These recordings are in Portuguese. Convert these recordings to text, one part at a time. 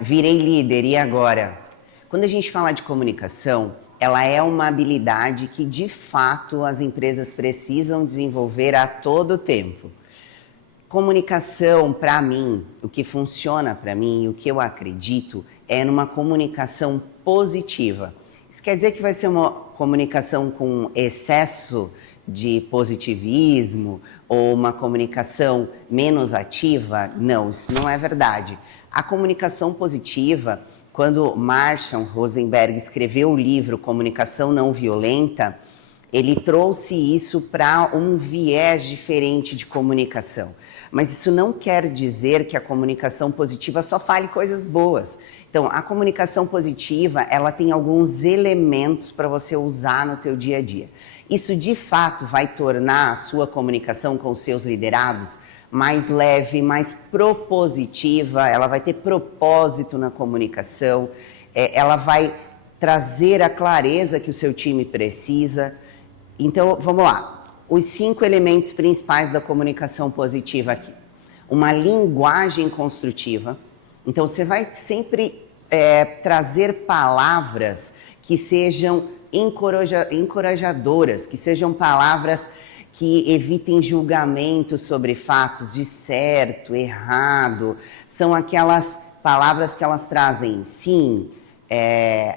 Virei líder, e agora? Quando a gente fala de comunicação, ela é uma habilidade que de fato as empresas precisam desenvolver a todo tempo. Comunicação, para mim, o que funciona para mim, o que eu acredito, é numa comunicação positiva. Isso quer dizer que vai ser uma comunicação com excesso de positivismo ou uma comunicação menos ativa? Não, isso não é verdade. A comunicação positiva, quando Marshall Rosenberg escreveu o livro Comunicação Não Violenta, ele trouxe isso para um viés diferente de comunicação. Mas isso não quer dizer que a comunicação positiva só fale coisas boas. Então, a comunicação positiva, ela tem alguns elementos para você usar no teu dia a dia. Isso, de fato, vai tornar a sua comunicação com os seus liderados mais leve, mais propositiva, ela vai ter propósito na comunicação, ela vai trazer a clareza que o seu time precisa. Então, vamos lá. Os 5 elementos principais da comunicação positiva aqui. Uma linguagem construtiva. Então, você vai sempre trazer palavras que sejam encorajadoras, que sejam palavras que evitem julgamentos sobre fatos de certo, errado. São aquelas palavras que elas trazem sim,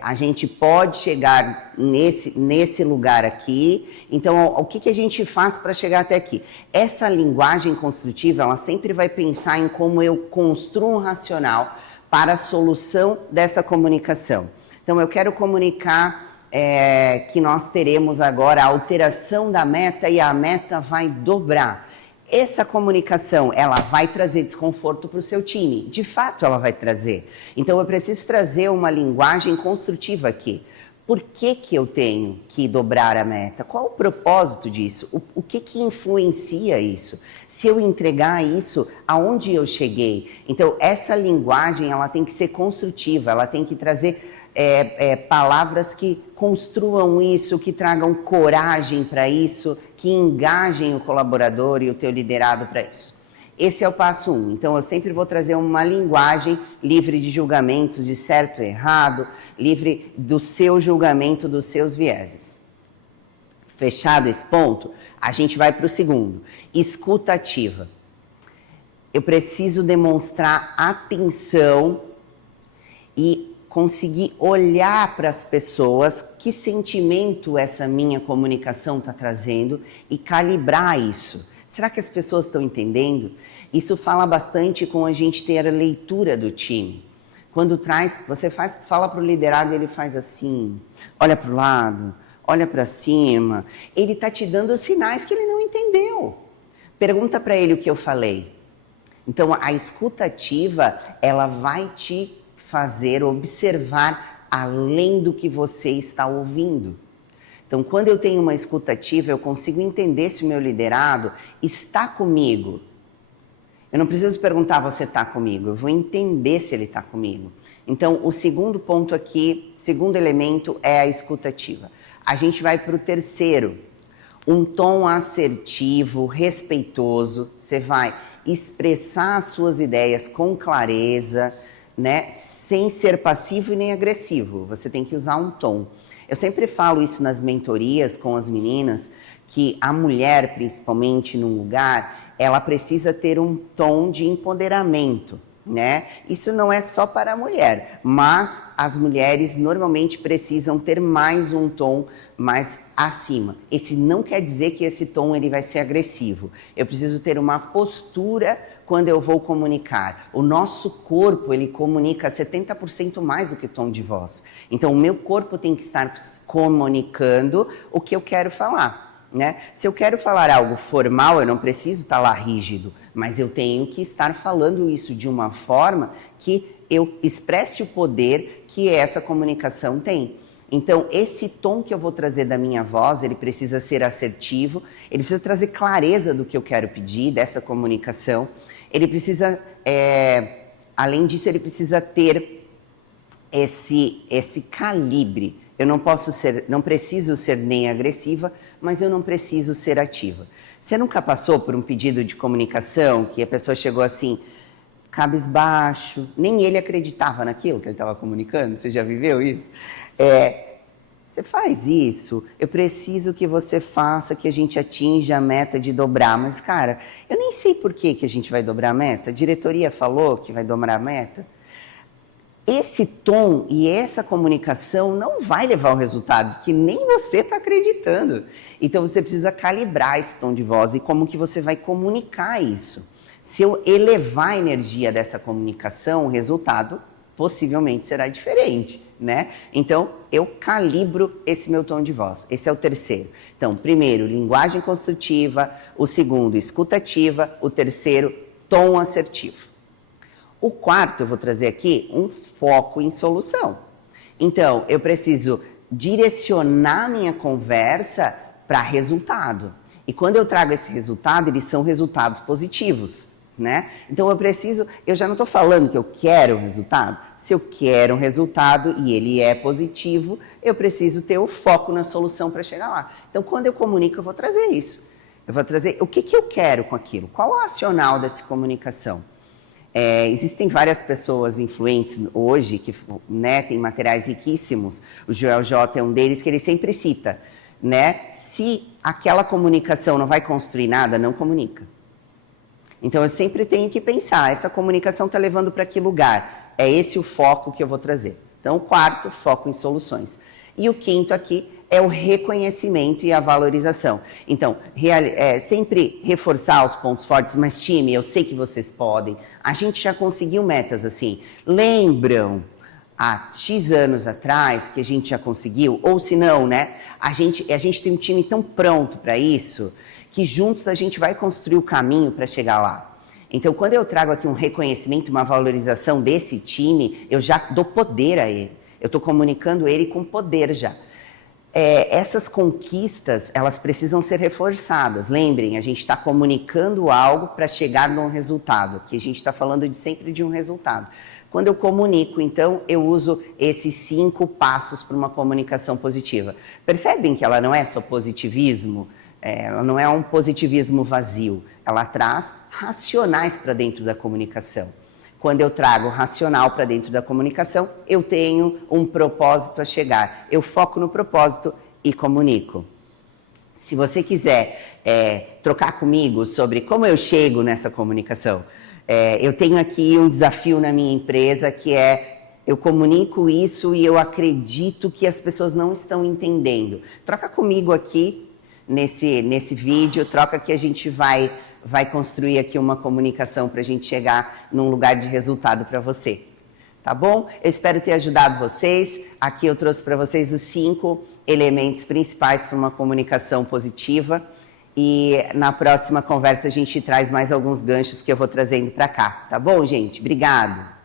a gente pode chegar nesse lugar aqui, então o que a gente faz para chegar até aqui? Essa linguagem construtiva, ela sempre vai pensar em como eu construo um racional para a solução dessa comunicação. Então eu quero comunicar que nós teremos agora a alteração da meta e a meta vai dobrar. Essa comunicação, ela vai trazer desconforto para o seu time. De fato, ela vai trazer. Então, eu preciso trazer uma linguagem construtiva aqui. Por que eu tenho que dobrar a meta? Qual o propósito disso? O que influencia isso? Se eu entregar isso, aonde eu cheguei? Então, essa linguagem, ela tem que ser construtiva, ela tem que trazer palavras que construam isso, que tragam coragem para isso, que engajem o colaborador e o teu liderado para isso. Esse é o passo 1. Então, eu sempre vou trazer uma linguagem livre de julgamentos, de certo e errado, livre do seu julgamento, dos seus vieses. Fechado esse ponto, a gente vai para o segundo. Escuta ativa. Eu preciso demonstrar atenção e conseguir olhar para as pessoas, que sentimento essa minha comunicação está trazendo e calibrar isso. Será que as pessoas estão entendendo? Isso fala bastante com a gente ter a leitura do time. Quando você fala para o liderado e ele faz assim, olha para o lado, olha para cima, ele está te dando sinais que ele não entendeu. Pergunta para ele o que eu falei. Então, a escuta ativa, ela vai te fazer observar além do que você está ouvindo. Então, quando eu tenho uma escuta ativa, eu consigo entender se o meu liderado está comigo. Eu não preciso perguntar, você está comigo? Eu vou entender se ele está comigo. Então, o segundo ponto aqui, segundo elemento, é a escuta ativa. A gente vai para o terceiro. Um tom assertivo, respeitoso. Você vai expressar as suas ideias com clareza, né? Sem ser passivo e nem agressivo. Você tem que usar um tom. Eu sempre falo isso nas mentorias com as meninas, que a mulher, principalmente num lugar, ela precisa ter um tom de empoderamento, né? Isso não é só para a mulher, mas as mulheres normalmente precisam ter mais um tom mais acima. Esse não quer dizer que esse tom ele vai ser agressivo. Eu preciso ter uma postura quando eu vou comunicar. O nosso corpo, ele comunica 70% mais do que o tom de voz. Então, o meu corpo tem que estar comunicando o que eu quero falar, né? Se eu quero falar algo formal, eu não preciso estar lá rígido, mas eu tenho que estar falando isso de uma forma que eu expresse o poder que essa comunicação tem. Então, esse tom que eu vou trazer da minha voz, ele precisa ser assertivo, ele precisa trazer clareza do que eu quero pedir, dessa comunicação. Ele precisa, além disso, ele precisa ter esse calibre. Eu não preciso ser nem agressiva, mas eu não preciso ser ativa. Você nunca passou por um pedido de comunicação que a pessoa chegou assim, cabisbaixo, nem ele acreditava naquilo que ele estava comunicando. Você já viveu isso? Você faz isso, eu preciso que você faça que a gente atinja a meta de dobrar. Mas, cara, eu nem sei por que a gente vai dobrar a meta. A diretoria falou que vai dobrar a meta. Esse tom e essa comunicação não vai levar ao resultado que nem você está acreditando. Então, você precisa calibrar esse tom de voz e como que você vai comunicar isso. Se eu elevar a energia dessa comunicação, o resultado possivelmente será diferente, né? Então, eu calibro esse meu tom de voz. Esse é o terceiro. Então, primeiro, linguagem construtiva. O segundo, escuta ativa. O terceiro, tom assertivo. O quarto, eu vou trazer aqui um foco em solução. Então, eu preciso direcionar minha conversa para resultado. E quando eu trago esse resultado, eles são resultados positivos, né? Então eu já não estou falando que eu quero um resultado. Se eu quero um resultado e ele é positivo, eu preciso ter o foco na solução para chegar lá. Então, quando eu comunico, eu vou trazer isso. Eu vou trazer o que eu quero com aquilo. Qual é o racional dessa comunicação? Existem várias pessoas influentes hoje que, né, têm materiais riquíssimos. O Joel J é um deles que ele sempre cita, né? Se aquela comunicação não vai construir nada, não comunica. Então eu sempre tenho que pensar, essa comunicação está levando para que lugar? É esse o foco que eu vou trazer. Então, o quarto, foco em soluções. E o quinto aqui é o reconhecimento e a valorização. Então, sempre reforçar os pontos fortes, mas time, eu sei que vocês podem. A gente já conseguiu metas assim. Lembram há X anos atrás que a gente já conseguiu? Ou se não, né? A gente tem um time tão pronto para isso que juntos a gente vai construir o caminho para chegar lá. Então, quando eu trago aqui um reconhecimento, uma valorização desse time, eu já dou poder a ele. Eu estou comunicando ele com poder já. Essas conquistas, elas precisam ser reforçadas. Lembrem, a gente está comunicando algo para chegar num resultado. Aqui a gente está falando sempre de um resultado. Quando eu comunico, então, eu uso esses 5 passos para uma comunicação positiva. Percebem que ela não é só positivismo? Ela não é um positivismo vazio. Ela traz racionais para dentro da comunicação. Quando eu trago racional para dentro da comunicação, eu tenho um propósito a chegar. Eu foco no propósito e comunico. Se você quiser trocar comigo sobre como eu chego nessa comunicação, eu tenho aqui um desafio na minha empresa que eu comunico isso e eu acredito que as pessoas não estão entendendo. Troca comigo aqui nesse vídeo, troca que a gente vai construir aqui uma comunicação para a gente chegar num lugar de resultado para você. Tá bom? Eu espero ter ajudado vocês. Aqui eu trouxe para vocês os 5 elementos principais para uma comunicação positiva. E na próxima conversa a gente traz mais alguns ganchos que eu vou trazendo para cá. Tá bom, gente? Obrigado!